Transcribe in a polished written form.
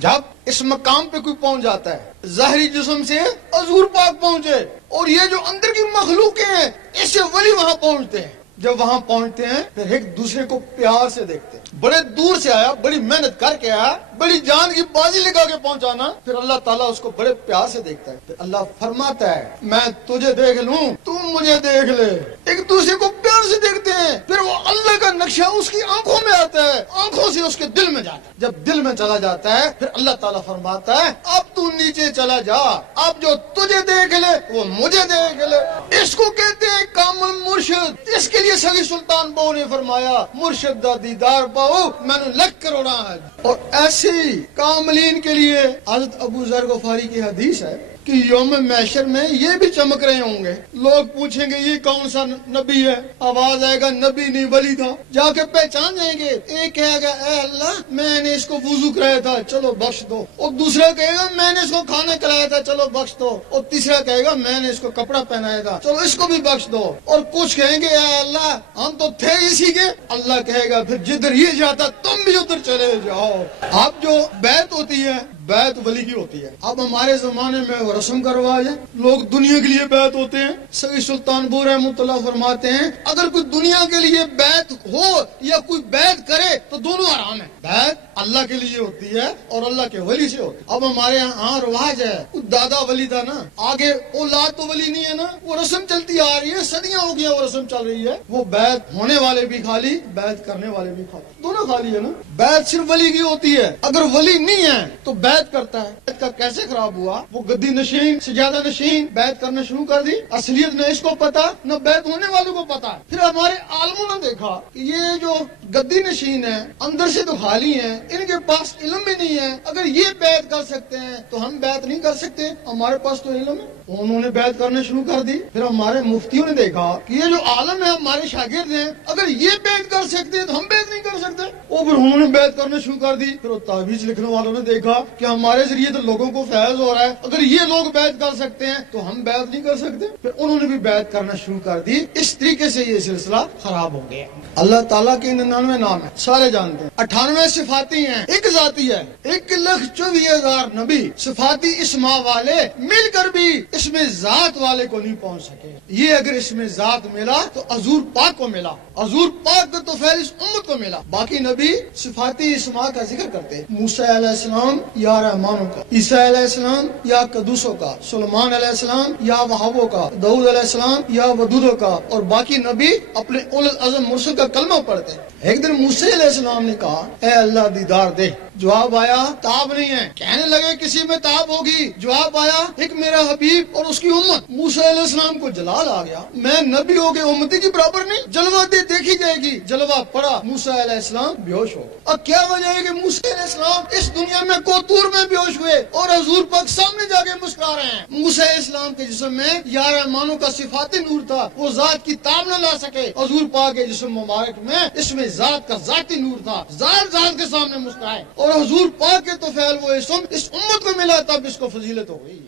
جب اس مقام پہ کوئی پہنچ جاتا ہے ظاہری جسم سے حضور پاک پہنچے، اور یہ جو اندر کی مخلوقیں ہیں اسے ولی وہاں پہنچتے ہیں. جب وہاں پہنچتے ہیں پھر ایک دوسرے کو پیار سے دیکھتے ہیں. بڑے دور سے آیا، بڑی محنت کر کے آیا، بڑی جان کی بازی لگا کے پہنچانا، پھر اللہ تعالیٰ اس کو بڑے پیار سے دیکھتا ہے. پھر اللہ فرماتا ہے میں تجھے دیکھ لوں تو مجھے دیکھ لے. ایک دوسرے کو پیار سے دیکھتے ہیں. پھر وہ اللہ کا نقشہ اس کی آنکھوں میں آتا ہے، آنکھوں سے اس کے دل میں جاتا ہے. جب دل میں چلا جاتا ہے پھر اللہ تعالیٰ فرماتا ہے اب تو نیچے چلا جا، اب جو تجھے دیکھ لے وہ مجھے دیکھ لے. اس کو کہتے ہیں کامل مرشد. اس کے لیے سگی سلطان بہو نے فرمایا مرشد دا دیدار پاؤ میں نے لکھ کروڑا ہے. اور ایسی کاملین کے لیے حضرت ابو ذر غفاری کی حدیث ہے کہ یوم محشر میں یہ بھی چمک رہے ہوں گے. لوگ پوچھیں گے یہ کون سا نبی ہے، آواز آئے گا نبی نہیں ولی تھا. جا کے پہچان جائیں گے. ایک کہے گا اے اللہ میں نے اس کو وضو کرایا تھا چلو بخش دو. اور دوسرا کہے گا میں نے اس کو کھانا کھلایا تھا چلو بخش دو. اور تیسرا کہے گا میں نے اس کو کپڑا پہنایا تھا چلو اس کو بھی بخش دو. اور کچھ کہیں گے اے اللہ ہم تو تھے اسی کے. اللہ کہے گا پھر جدھر یہ جاتا تم بھی ادھر چلے جاؤ. اب جو بیعت ہوتی ہے بیعت ولی کی ہوتی ہے. اب ہمارے زمانے میں وہ رسم کا رواج ہے، لوگ دنیا کے لیے بیعت ہوتے ہیں. سگی سلطان بو رحمۃ اللہ فرماتے ہیں اگر کوئی دنیا کے لیے بیعت ہو یا کوئی بیعت کرے تو دونوں حرام ہے. بیعت اللہ کے لیے ہوتی ہے اور اللہ کے ولی سے ہوتی ہے. اب ہمارے یہاں رواج ہے دادا ولی تھا نا، آگے اولاد تو ولی نہیں ہے نا، وہ رسم چلتی آ رہی ہے، صدیاں ہو گیا وہ رسم چل رہی ہے. وہ بیعت ہونے والے بھی خالی، بیعت کرنے والے بھی خالی، دونوں خالی ہے نا. بیعت صرف ولی کی ہوتی ہے. اگر ولی نہیں ہے تو بیعت کرتا ہے. بیعت کا کیسے خراب ہوا؟ وہ گدی نشین سجادہ نشین بیعت کرنا شروع کر دی. اصلیت نہ اس کو پتا نہ بیعت ہونے والوں کو پتا. پھر ہمارے عالموں نے دیکھا کہ یہ جو گدی نشین ہے اندر سے تو خالی ہیں، ان کے پاس علم بھی نہیں ہے. اگر یہ بیعت کر سکتے ہیں تو ہم بیعت نہیں کر سکتے، ہمارے پاس تو علم ہے. انہوں نے بیعت کرنا شروع کر دی. پھر ہمارے مفتیوں نے دیکھا کہ یہ جو عالم ہے ہمارے شاگرد ہیں، اگر یہ بیعت کر سکتے ہیں تو ہم بیعت نہیں کر سکتے. اور پھر انہوں نے بیعت کرنا شروع کر دی. پھر وہ تعویذ لکھنے والوں نے دیکھا کہ ہمارے ذریعے تو لوگوں کو فیض ہو رہا ہے، اگر یہ لوگ بیعت کر سکتے ہیں تو ہم بیعت نہیں کر سکتے. پھر انہوں نے بھی بیعت کرنا شروع کر دی. اس طریقے سے یہ سلسلہ خراب ہو گیا. اللہ تعالیٰ کے 99 نام ہیں سارے جانتے ہیں، 98 صفاتی ہیں، ایک ذاتی ہے. 1,24,000 نبی صفاتی اسماء والے مل کر بھی اس میں ذات والے کو نہیں پہنچ سکے. یہ اگر اس میں ذات ملا تو حضور پاک کو ملا، حضور پاک کا تو فیض اس امت کو ملا. باقی نبی صفاتی اسماء کا ذکر کرتے ہیں. موسیٰ علیہ السلام یا رحمانوں کا، عیسیٰ علیہ السلام یا قدوسوں کا، سلیمان علیہ السلام یا وہابوں کا، داؤد علیہ السلام یا ودودوں کا. اور باقی نبی اپنے اول العزم مرسل کا کلمہ پڑھتے ہیں. ایک دن موسیٰ علیہ السلام نے کہا اے اللہ دیدار دے. جواب آیا تاب نہیں ہے. کہنے لگے کسی میں تاب ہوگی. جواب آیا ایک میرا حبیب اور اس کی امت. موسیٰ علیہ السلام کو جلال آ گیا، میں نبی ہو کے امتی کی برابر نہیں، جلوہ دے دیکھی جائے گی. جلوہ پڑا، موسیٰ علیہ السلام بیہوش ہو. اب کیا وجہ ہے کہ موسیٰ علیہ السلام اس دنیا میں کوتور میں بیہوش ہوئے اور حضور پاک سامنے جا کے مسکرا رہے ہیں. موسیٰ علیہ السلام کے جسم میں یا رحمانوں کا صفاتی نور تھا، وہ ذات کی تاب نہ لا سکے. حضور پاک کے جسم مبارک میں اس میں ذات کا ذاتی نور تھا، ذات کے سامنے مسکرائے. اور حضور پاک کے تو فعل وہ اسم اس امت کو ملا، تب اس کو فضیلت ہو گئی.